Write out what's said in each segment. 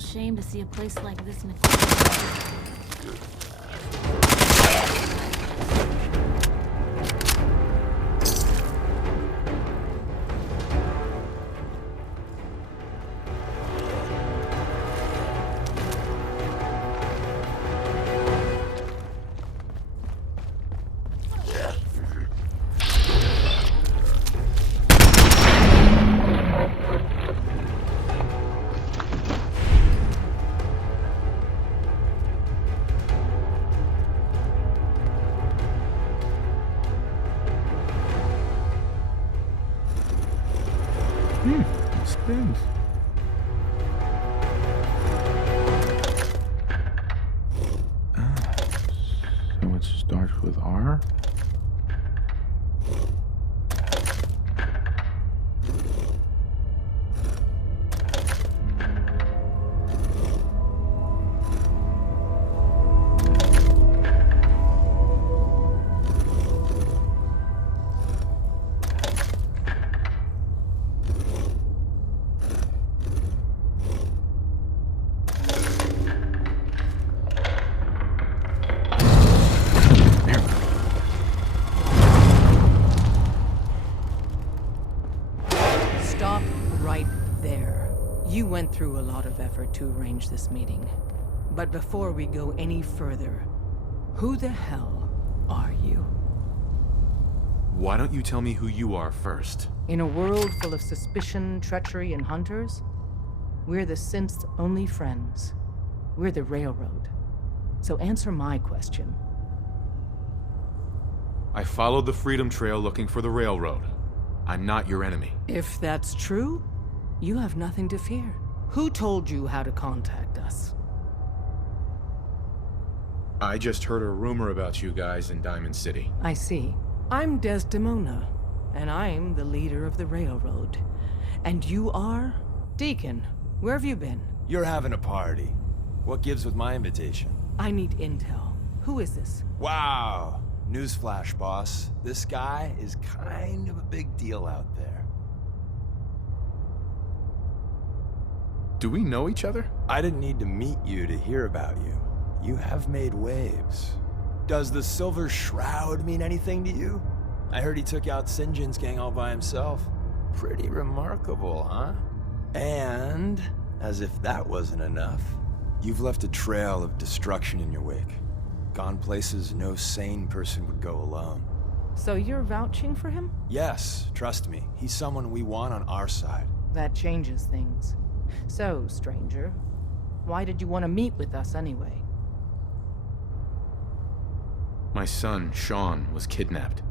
real shame to see a place like this in a Spins. So it starts with R? Stop right there. You went through a lot of effort to arrange this meeting. But before we go any further, who the hell are you? Why don't you tell me who you are first? In a world full of suspicion, treachery, and hunters, we're the synth's only friends. We're the Railroad. So answer my question. I followed the Freedom Trail looking for the Railroad. I'm not your enemy. If that's true, you have nothing to fear. Who told you how to contact us? I just heard a rumor about you guys in Diamond City. I see. I'm Desdemona, and I'm the leader of the Railroad. And you are? Deacon, where have you been? You're having a party. What gives with my invitation? I need intel. Who is this? Wow. Newsflash, boss. This guy is kind of a big deal out there. Do we know each other? I didn't need to meet you to hear about you. You have made waves. Does the Silver Shroud mean anything to you? I heard he took out Sinjin's gang all by himself. Pretty remarkable, huh? And, as if that wasn't enough, you've left a trail of destruction in your wake. Gone places no sane person would go alone. So you're vouching for him? Yes, trust me. He's someone we want on our side. That changes things. So, stranger, why did you want to meet with us anyway? My son, Sean, was kidnapped.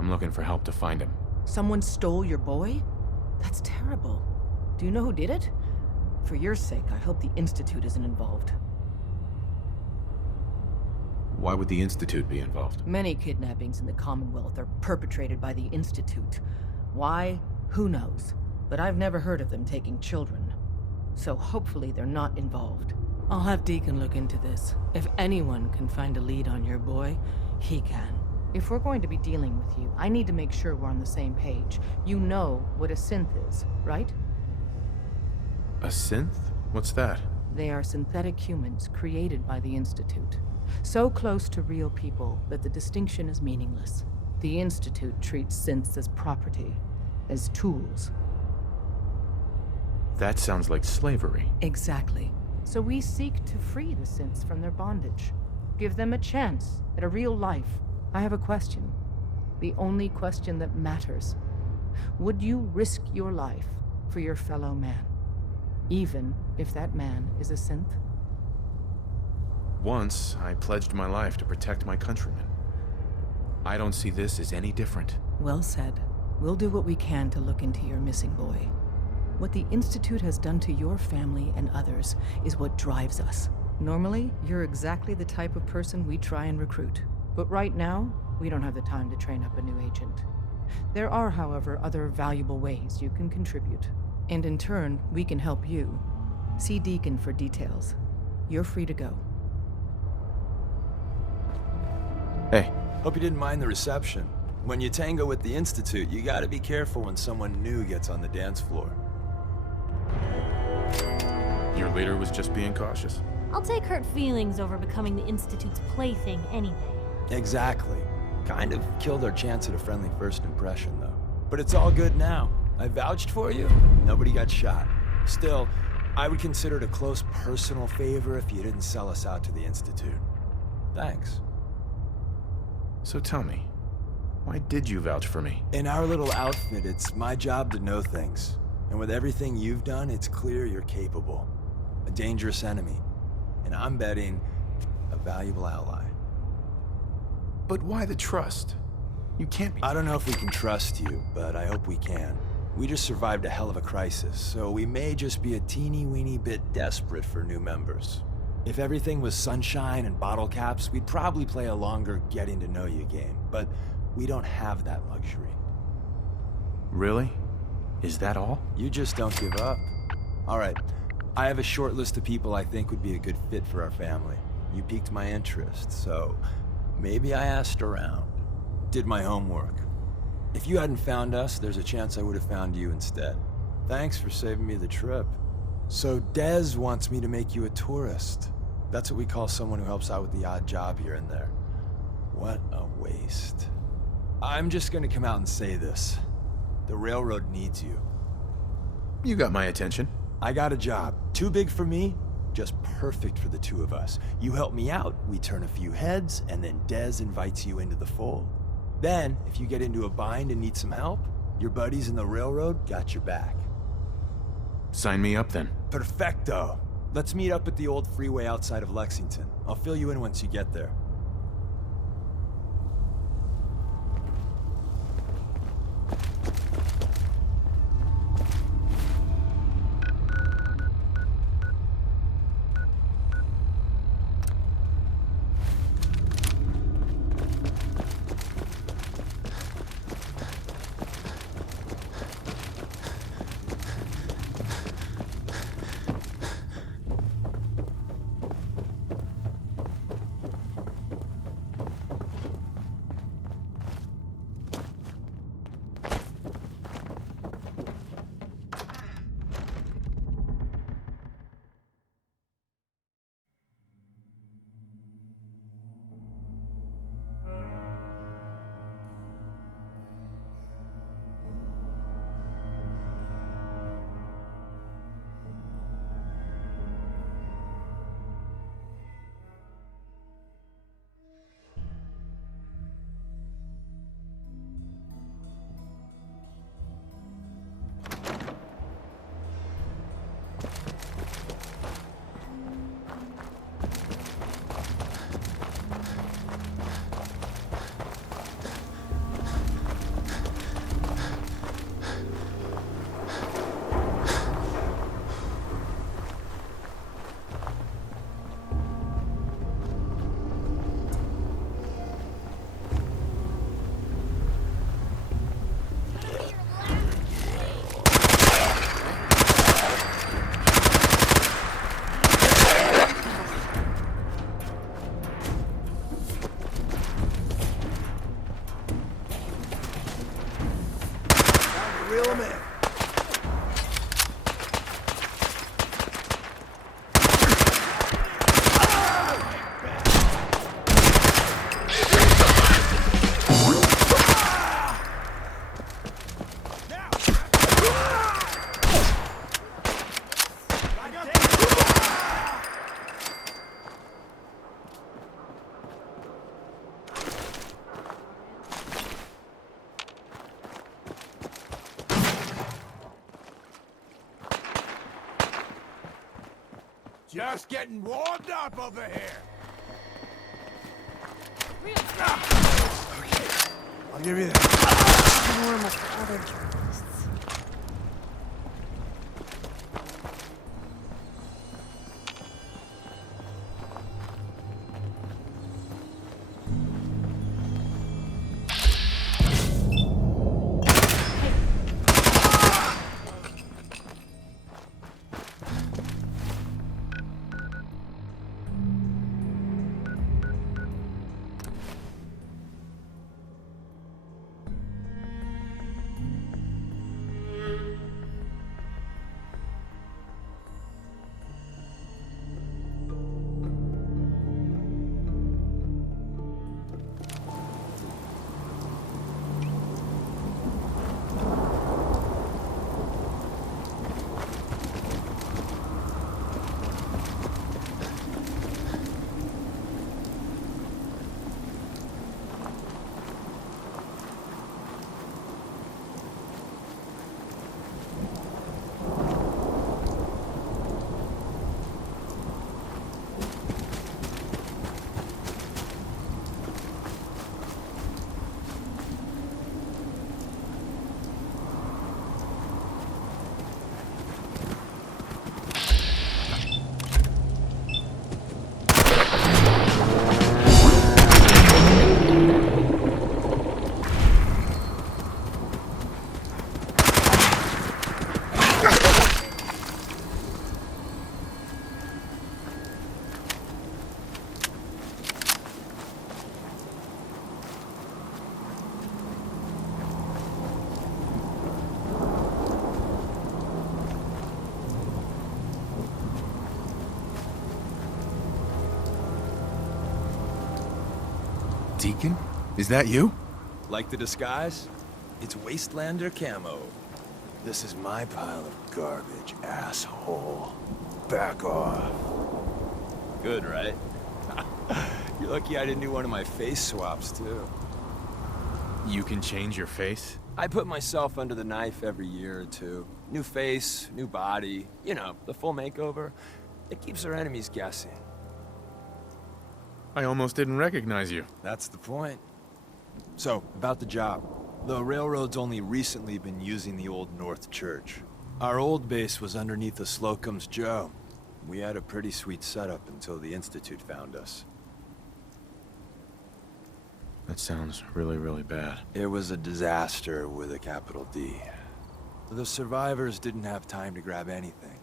I'm looking for help to find him. Someone stole your boy? That's terrible. Do you know who did it? For your sake, I hope the Institute isn't involved. Why would the Institute be involved? Many kidnappings in the Commonwealth are perpetrated by the Institute. Why? Who knows? But I've never heard of them taking children. So hopefully they're not involved. I'll have Deacon look into this. If anyone can find a lead on your boy, he can. If we're going to be dealing with you, I need to make sure we're on the same page. You know what a synth is, right? A synth? What's that? They are synthetic humans created by the Institute. So close to real people that the distinction is meaningless. The Institute treats synths as property, as tools. That sounds like slavery. Exactly. So we seek to free the synths from their bondage. Give them a chance at a real life. I have a question. The only question that matters. Would you risk your life for your fellow man? Even if that man is a synth? Once, I pledged my life to protect my countrymen. I don't see this as any different. Well said. We'll do what we can to look into your missing boy. What the Institute has done to your family and others is what drives us. Normally, you're exactly the type of person we try and recruit. But right now, we don't have the time to train up a new agent. There are, however, other valuable ways you can contribute. And in turn, we can help you. See Deacon for details. You're free to go. Hey. Hope you didn't mind the reception. When you tango with the Institute, you gotta be careful when someone new gets on the dance floor. Your leader was just being cautious. I'll take hurt feelings over becoming the Institute's plaything anyway. Exactly. Kind of killed our chance at a friendly first impression, though. But it's all good now. I vouched for you. Nobody got shot. Still, I would consider it a close personal favor if you didn't sell us out to the Institute. Thanks. So tell me, why did you vouch for me? In our little outfit, it's my job to know things. And with everything you've done, it's clear you're capable. A dangerous enemy. And I'm betting a valuable ally. But why the trust? You can't be... I don't know if we can trust you, but I hope we can. We just survived a hell of a crisis, so we may just be a teeny-weeny bit desperate for new members. If everything was sunshine and bottle caps, we'd probably play a longer getting-to-know-you game, but we don't have that luxury. Really? Is that all? You just don't give up. All right, I have a short list of people I think would be a good fit for our family. You piqued my interest, so maybe I asked around. Did my homework. If you hadn't found us, there's a chance I would have found you instead. Thanks for saving me the trip. So Dez wants me to make you a tourist. That's what we call someone who helps out with the odd job here and there. What a waste. I'm just gonna come out and say this. The Railroad needs you. You got my attention. I got a job. Too big for me, just perfect for the two of us. You help me out, we turn a few heads, and then Dez invites you into the fold. Then, if you get into a bind and need some help, your buddies in the Railroad got your back. Sign me up then. Perfecto. Let's meet up at the old freeway outside of Lexington. I'll fill you in once you get there. Reel him in. Just getting warmed up over here. Okay, I'll give you that. Normal for other journalists. Deacon? Is that you? Like the disguise? It's Wastelander camo. This is my pile of garbage, asshole. Back off. Good, right? You're lucky I didn't do one of my face swaps, too. You can change your face? I put myself under the knife every year or two. New face, new body. You know, the full makeover. It keeps our enemies guessing. I almost didn't recognize you. That's the point. So, about the job. The railroad's only recently been using the Old North Church. Our old base was underneath the Slocum's Joe. We had a pretty sweet setup until the Institute found us. That sounds really, really bad. It was a disaster with a capital D. The survivors didn't have time to grab anything.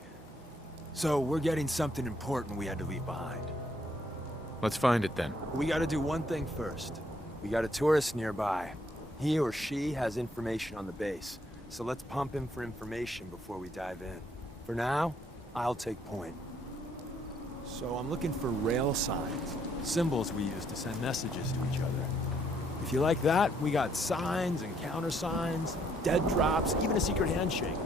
So we're getting something important we had to leave behind. Let's find it then. We gotta do one thing first. We got a tourist nearby. He or she has information on the base. So let's pump him for information before we dive in. For now, I'll take point. So I'm looking for rail signs. Symbols we use to send messages to each other. If you like that, we got signs and countersigns, dead drops, even a secret handshake.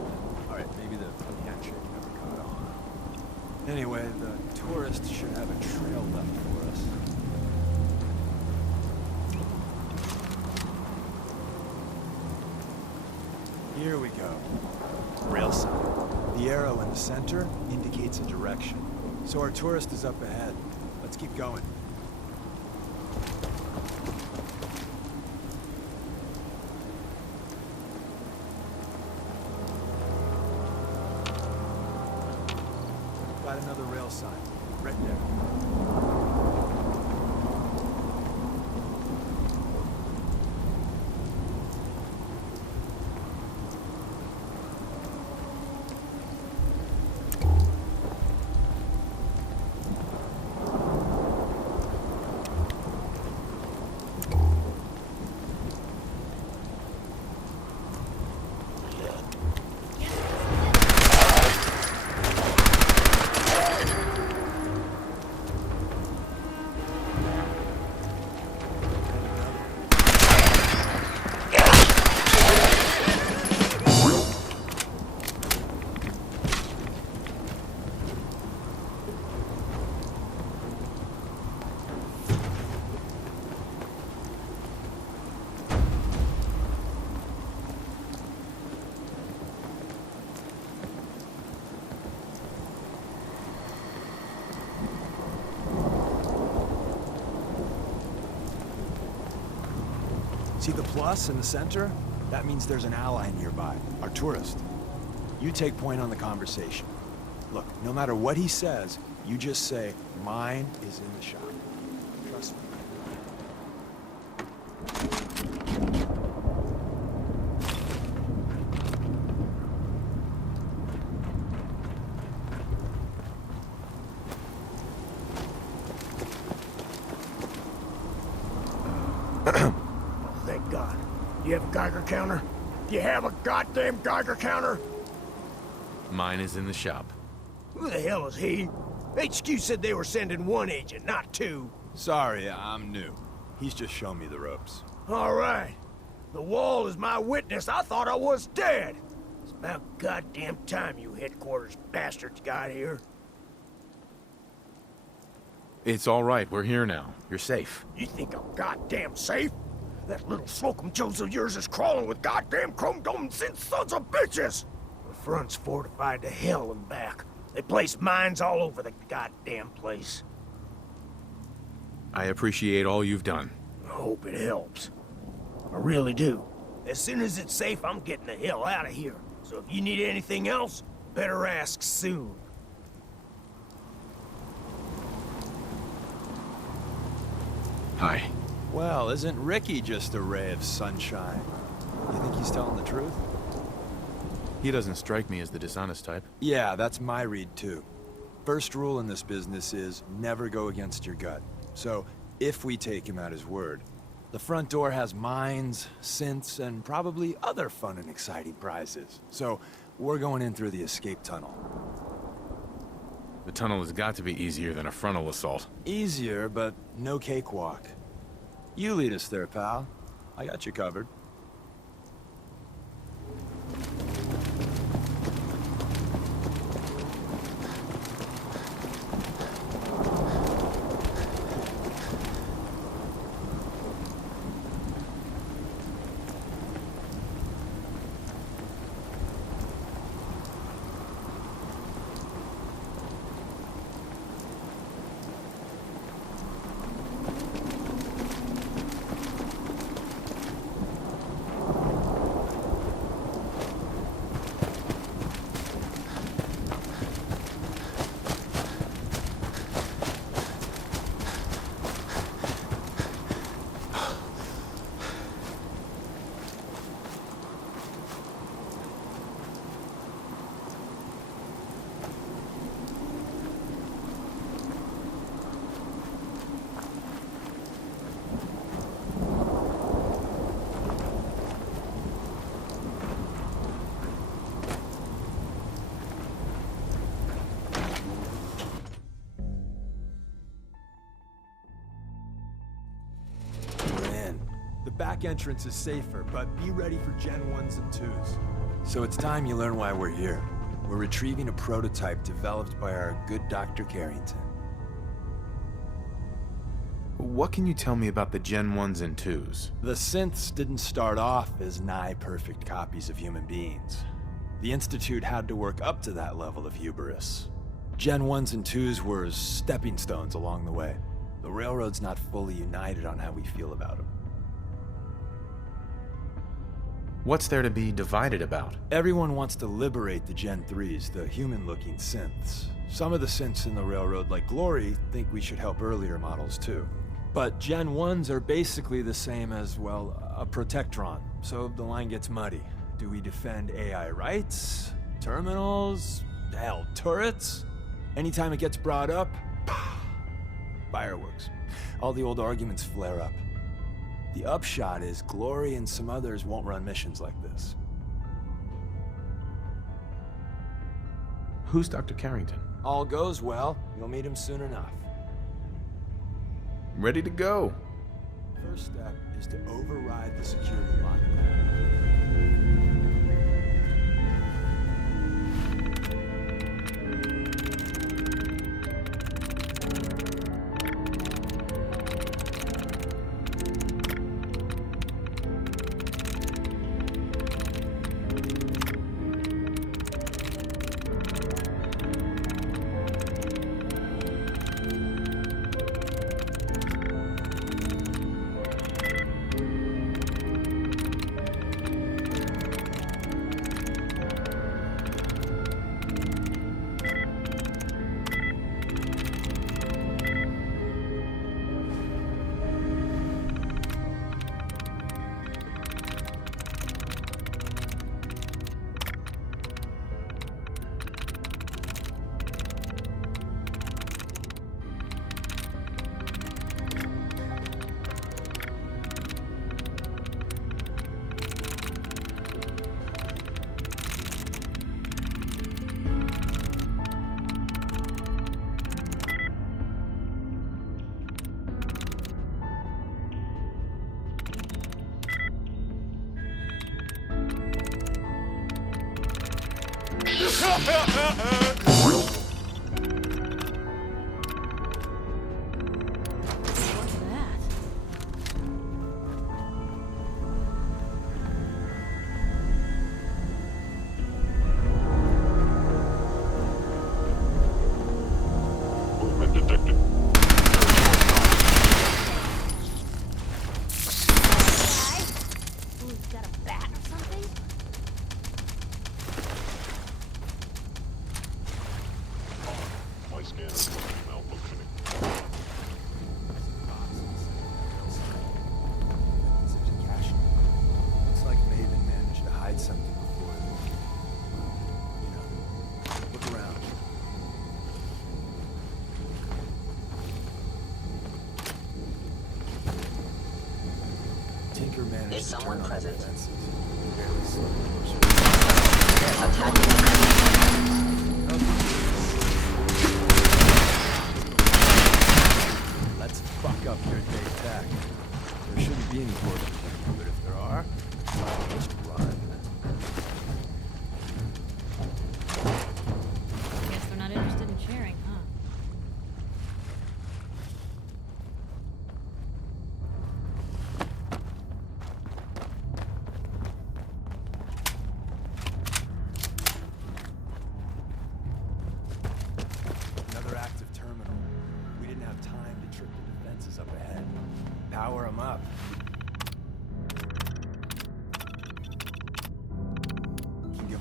Alright, maybe the handshake never caught on. Anyway, the tourist should have a trail left for us. Here we go. Rail sign. The arrow in the center indicates a direction. So our tourist is up ahead. Let's keep going. Got another rail sign. Right there. See the plus in the center? That means there's an ally nearby, our tourist. You take point on the conversation. Look, no matter what he says, you just say, mine is in the shop. Trust me. Thank God. Do you have a Geiger counter? Do you have a goddamn Geiger counter? Mine is in the shop. Who the hell is he? HQ said they were sending one agent, not two. Sorry, I'm new. He's just shown me the ropes. All right. The wall is my witness. I thought I was dead. It's about goddamn time you headquarters bastards got here. It's all right. We're here now. You're safe. You think I'm goddamn safe? That little Slocum Joes of yours is crawling with goddamn chrome-domed synth sons of bitches! The front's fortified to hell and back. They place mines all over the goddamn place. I appreciate all you've done. I hope it helps. I really do. As soon as it's safe, I'm getting the hell out of here. So if you need anything else, better ask soon. Hi. Well, isn't Ricky just a ray of sunshine? You think he's telling the truth? He doesn't strike me as the dishonest type. Yeah, that's my read too. First rule in this business is never go against your gut. So, if we take him at his word, the front door has mines, synths, and probably other fun and exciting prizes. So, we're going in through the escape tunnel. The tunnel has got to be easier than a frontal assault. Easier, but no cakewalk. You lead us there, pal. I got you covered. The back entrance is safer, but be ready for Gen 1s and 2s. So it's time you learn why we're here. We're retrieving a prototype developed by our good Dr. Carrington. What can you tell me about the Gen 1s and 2s? The synths didn't start off as nigh-perfect copies of human beings. The Institute had to work up to that level of hubris. Gen 1s and 2s were stepping stones along the way. The Railroad's not fully united on how we feel about them. What's there to be divided about? Everyone wants to liberate the Gen 3s, the human-looking synths. Some of the synths in the Railroad, like Glory, think we should help earlier models too. But Gen 1s are basically the same as, well, a Protectron, so the line gets muddy. Do we defend AI rights? Terminals? Hell, turrets? Anytime it gets brought up, fireworks. All the old arguments flare up. The upshot is Glory and some others won't run missions like this. Who's Dr. Carrington? All goes well, you'll meet him soon enough. Ready to go. First step is to override the security lockdown. What's that? Movement detected. Ooh, he's got a bat or something? My scanner is malfunctioning. Looks like Maven managed to hide something before. Look around. Tinker managed Is to someone turn on present? defenses. Barely slowed Let's fuck up your day tech.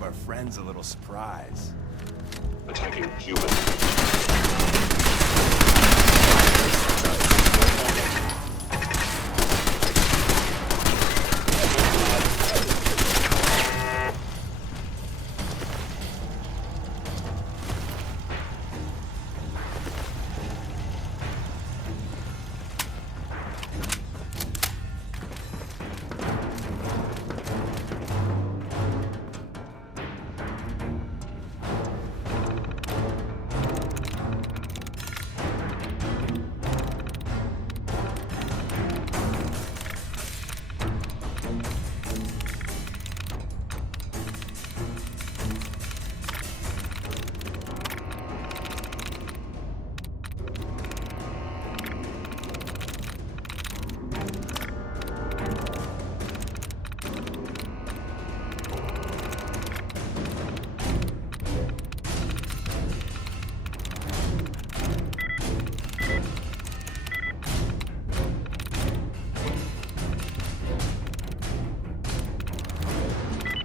give our friends a little surprise. Attacking human.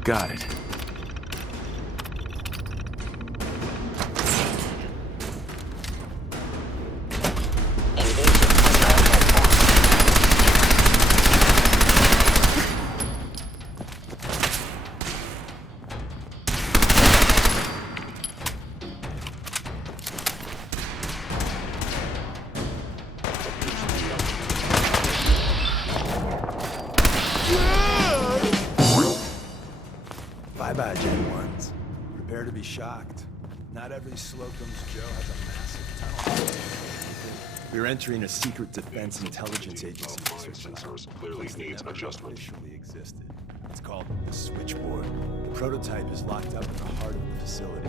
Got it. Bye-bye, Gen 1s. Prepare to be shocked. Not every Slocum's Joe has a massive tunnel. We're entering a secret defense intelligence agency research lab. Sensors clearly needs adjustment. Officially existed. It's called the Switchboard. The prototype is locked up in the heart of the facility.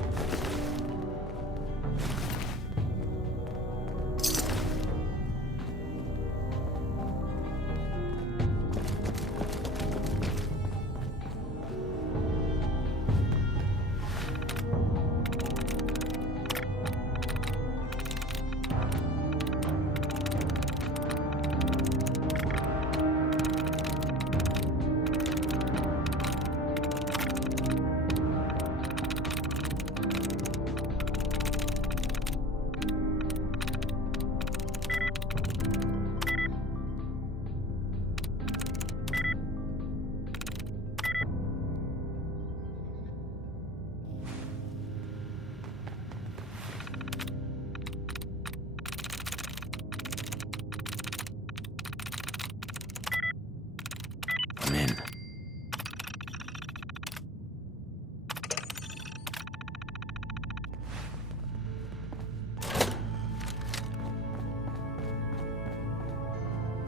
I'm in.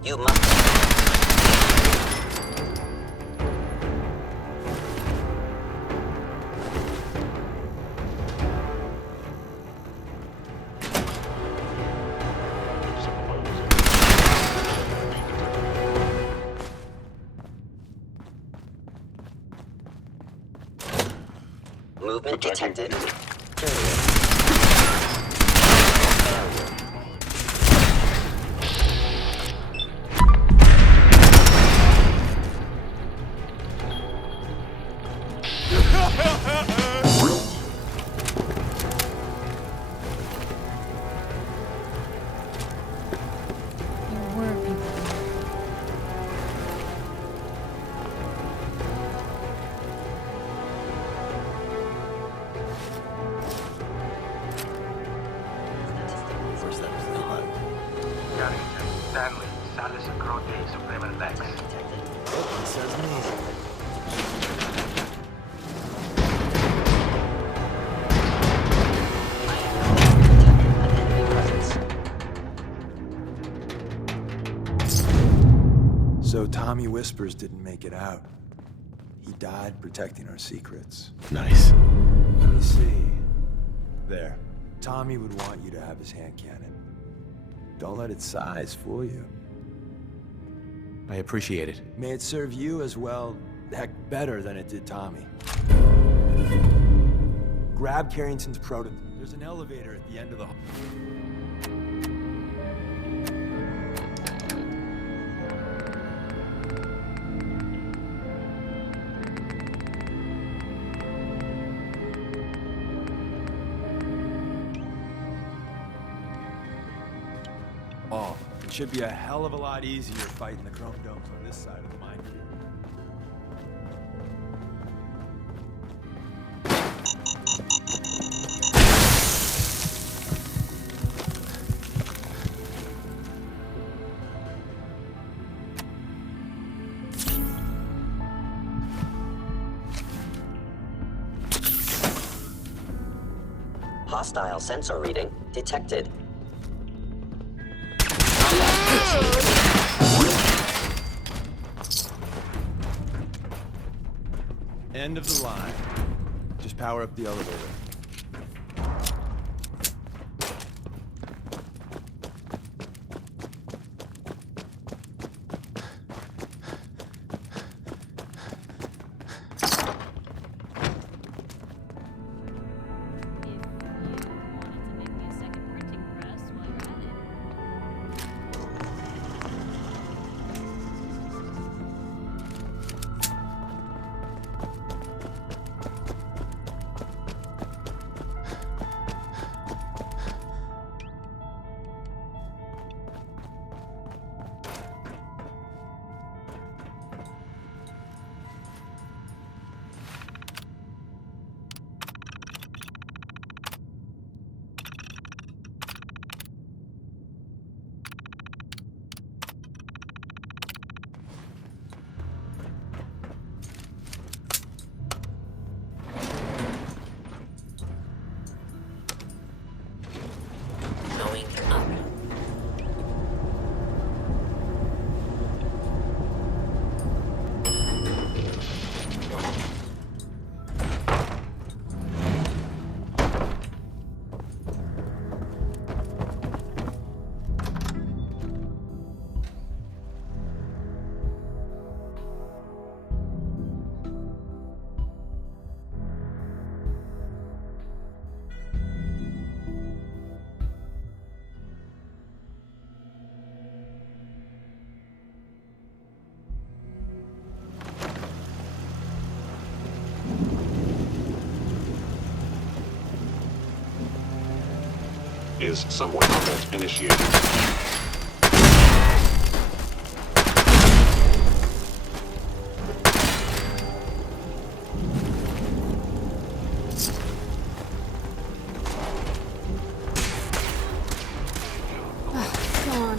You must. Movement detected. There were people there. Carrington, Stanley, Salas and Crote, Supreme Lex. He says me. So Tommy Whispers didn't make it out. He died protecting our secrets. Nice. Let me see. There. Tommy would want you to have his hand cannon. Don't let its size fool you. I appreciate it. May it serve you as well, heck, better than it did Tommy. Grab Carrington's prototype. There's an elevator at the end of the hall. Should be a hell of a lot easier fighting the chrome domes on this side of the minefield. Hostile sensor reading detected. End of the line. Just power up the elevator. Going up. Is somewhat combat initiated. Go on.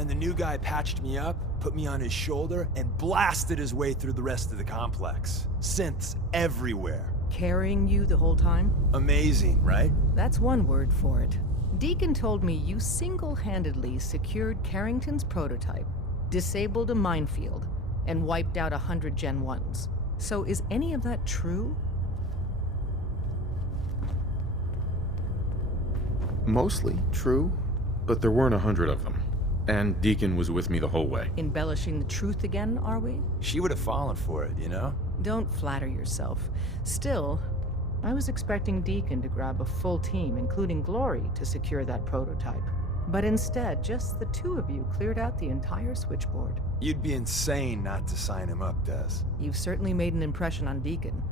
And the new guy patched me up, put me on his shoulder, and blasted his way through the rest of the complex. Synths everywhere. Carrying you the whole time? Amazing, right? That's one word for it. Deacon told me you single-handedly secured Carrington's prototype, disabled a minefield, and wiped out 100 Gen 1s. So is any of that true? Mostly true, but there weren't 100 of them. And Deacon was with me the whole way. Embellishing the truth again, are we? She would have fallen for it, you know? Don't flatter yourself. Still, I was expecting Deacon to grab a full team, including Glory, to secure that prototype. But instead, just the two of you cleared out the entire switchboard. You'd be insane not to sign him up, Des. You've certainly made an impression on Deacon.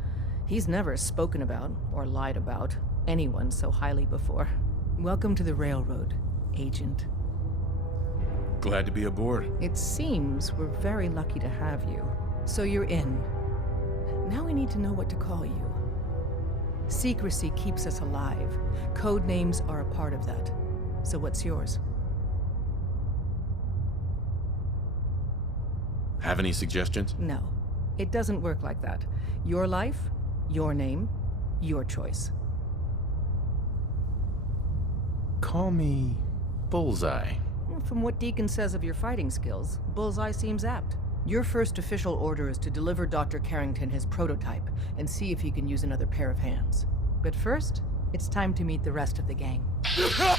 He's never spoken about, or lied about, anyone so highly before. Welcome to the Railroad, Agent. Glad to be aboard. It seems we're very lucky to have you. So you're in. Now we need to know what to call you. Secrecy keeps us alive. Code names are a part of that. So what's yours? Have any suggestions? No. It doesn't work like that. Your life, your name, your choice. Call me Bullseye. From what Deacon says of your fighting skills, Bullseye seems apt. Your first official order is to deliver Dr. Carrington his prototype and see if he can use another pair of hands. But first, it's time to meet the rest of the gang. Our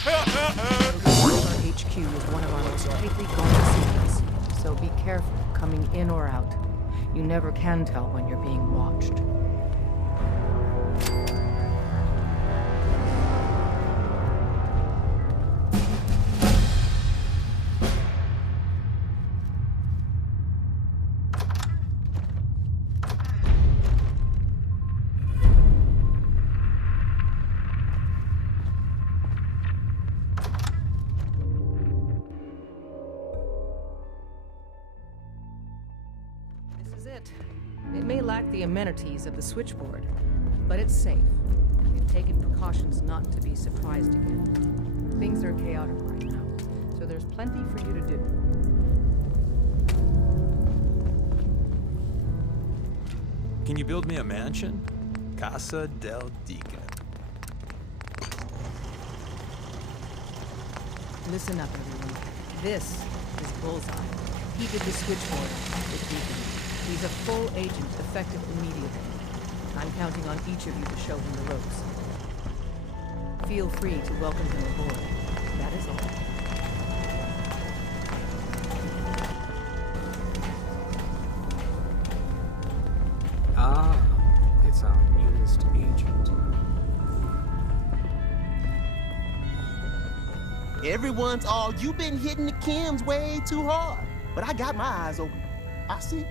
HQ is one of our most tightly guarded secrets, so be careful coming in or out. You never can tell when you're being watched. It may lack the amenities of the switchboard, but it's safe. We've taken precautions not to be surprised again. Things are chaotic right now, so there's plenty for you to do. Can you build me a mansion? Casa del Deacon. Listen up, everyone. This is Bullseye. He did the switchboard with Deacon. He's a full agent, effective immediately. I'm counting on each of you to show him the ropes. Feel free to welcome him aboard. That is all. Ah, it's our newest agent. Everyone's all, you've been hitting the chems way too hard. But I got my eyes open. I see.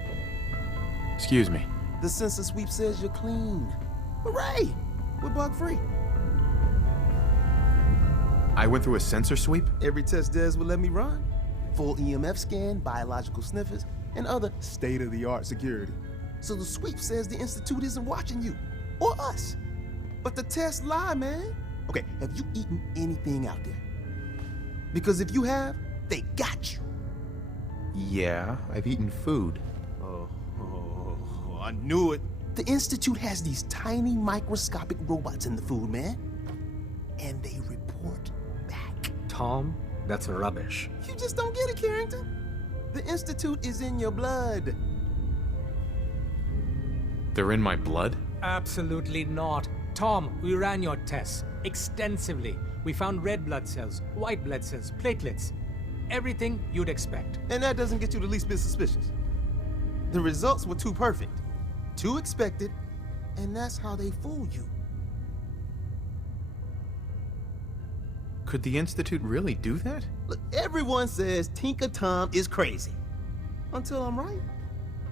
Excuse me. The sensor sweep says you're clean. Hooray! We're bug free. I went through a sensor sweep? Every test Des would let me run. Full EMF scan, biological sniffers, and other state-of-the-art security. So the sweep says the Institute isn't watching you, or us. But the tests lie, man. Okay, have you eaten anything out there? Because if you have, they got you. Yeah, I've eaten food. I knew it. The Institute has these tiny microscopic robots in the food, man. And they report back. Tom, that's rubbish. You just don't get it, Carrington. The Institute is in your blood. They're in my blood? Absolutely not. Tom, we ran your tests extensively. We found red blood cells, white blood cells, platelets. Everything you'd expect. And that doesn't get you the least bit suspicious. The results were too perfect, too expected, and that's how they fool you. Could the Institute really do that? Look, everyone says Tinker Tom is crazy. Until I'm right.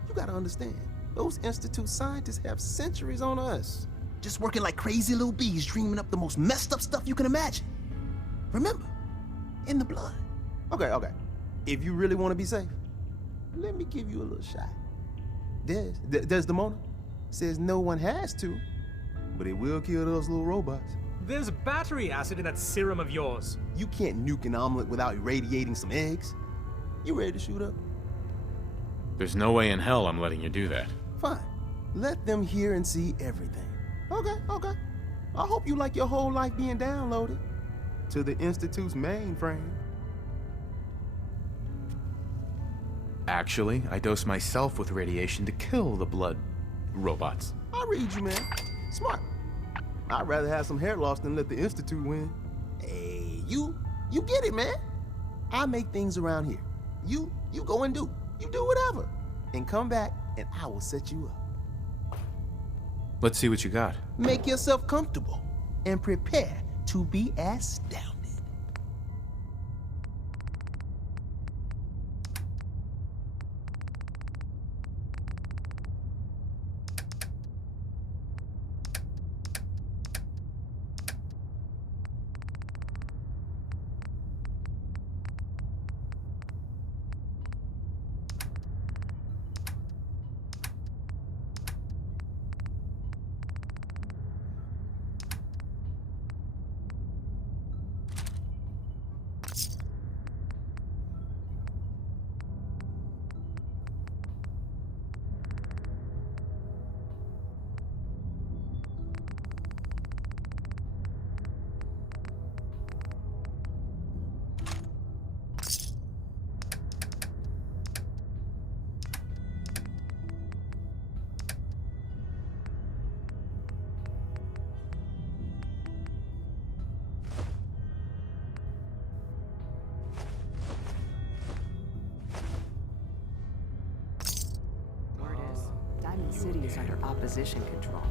You gotta understand, those Institute scientists have centuries on us. Just working like crazy little bees, dreaming up the most messed up stuff you can imagine. Remember, in the blood. Okay. If you really want to be safe, let me give you a little shot. Desdemona says no one has to, but it will kill those little robots. There's battery acid in that serum of yours. You can't nuke an omelet without irradiating some eggs. You ready to shoot up? There's no way in hell I'm letting you do that. Fine. Let them hear and see everything. Okay. I hope you like your whole life being downloaded to the Institute's mainframe. Actually, I dose myself with radiation to kill the blood robots. I read you, man. Smart. I'd rather have some hair loss than let the Institute win. Hey, you get it, man. I make things around here. You go and do. You do whatever. And come back, and I will set you up. Let's see what you got. Make yourself comfortable, and prepare to be astounded. City is under opposition control.